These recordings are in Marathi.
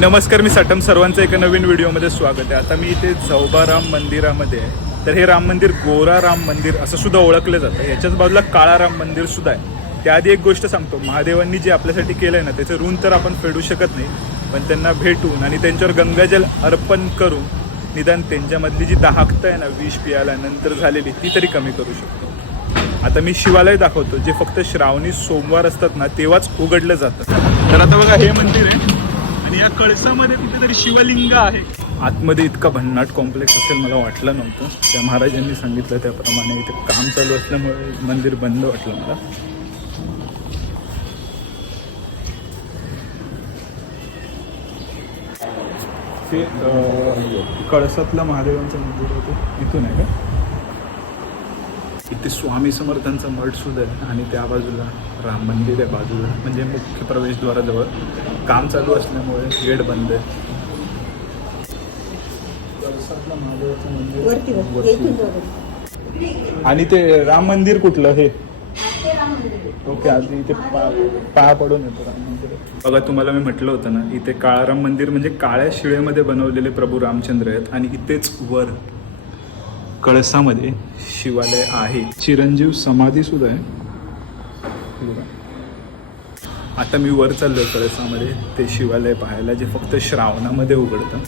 नमस्कार, मी सटम. सर्वांचं एका नवीन व्हिडिओमध्ये स्वागत आहे. आता मी इथे झौबाराम मंदिरामध्ये आहे. तर हे राम मंदिर गोरा राम मंदिर असं सुद्धा ओळखलं जातं. याच्याच बाजूला काळा राम मंदिर सुद्धा आहे. त्याआधी एक गोष्ट सांगतो, महादेवांनी जे आपल्यासाठी केलं आहे ना, त्याचं ऋण तर आपण फेडू शकत नाही, पण त्यांना भेटून आणि त्यांच्यावर गंगाजल अर्पण करून निदान त्यांच्यामधली जी दाहकता आहे ना, विष पियाला नंतर झालेली, ती तरी कमी करू शकतो. आता मी शिवालय दाखवतो, जे फक्त श्रावणी सोमवार असतात ना तेव्हाच उघडलं जातं. तर आता बघा, हे मंदिर आहे आणि या कळसामध्ये कुठेतरी शिवलिंग आहे. आतमध्ये इतका भन्नाट कॉम्प्लेक्स असेल मला वाटलं नव्हतं. त्या महाराजांनी सांगितलं त्याप्रमाणे इथे काम चालू असल्यामुळे मंदिर बंद वाटलं मला. ते कळसातलं महादेवांचं मंदिर होतं, इथून आहे का? इथे स्वामी समर्थांचा मठ सुद्धा आहे आणि त्या बाजूला राम मंदिर आहे बाजूला, म्हणजे मुख्य प्रवेशद्वाराजवळ. काम चालू असल्यामुळे गेट बंद आहे. आणि ते राम मंदिर कुठलं हे? ओके, आधी इथे पाया पडून येतो राम मंदिर. बघा, तुम्हाला मी म्हटलं होतं ना, इथे काळाराम मंदिर म्हणजे काळ्या शिळेमध्ये बनवलेले प्रभू रामचंद्र आहेत आणि इथेच वर कळसामध्ये शिवालय आहे. चिरंजीव समाधी सुद्धा आहे. आता मी वर चाललोय कळसामध्ये ते शिवालय पाहायला, जे फक्त श्रावणामध्ये उघडतं.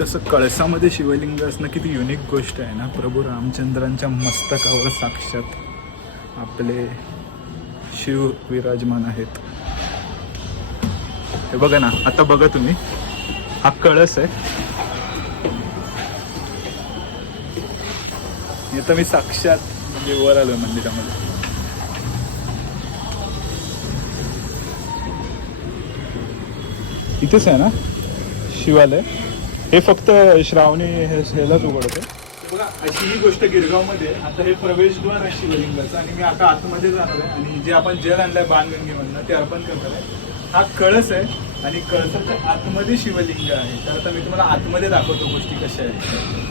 तसं कळसामध्ये शिवलिंग असणं किती युनिक गोष्ट आहे ना. प्रभू रामचंद्रांच्या मस्तकावर साक्षात आपले शिव विराजमान आहेत. हे बघा ना, आता बघा तुम्ही, हा कळस आहे. आता मी साक्षात म्हणजे वर आलोय मंदिरामध्ये. इथेच आहे ना शिवालय. हे फक्त श्रावणी ह्यालाच उघडतं. बघा, अशी ही गोष्ट गिरगावमध्ये. आता हे प्रवेशद्वार आहे शिवलिंगाचं आणि मी आता आतमध्ये जाणार आहे आणि जे आपण जल आणलंय बाणगंगेमधनं ते अर्पण करणार आहे. हा कळस आहे आणि कळसाच्या आतमध्ये शिवलिंग आहे. तर आता मी तुम्हाला आतमध्ये दाखवतो गोष्टी कशा आहेत.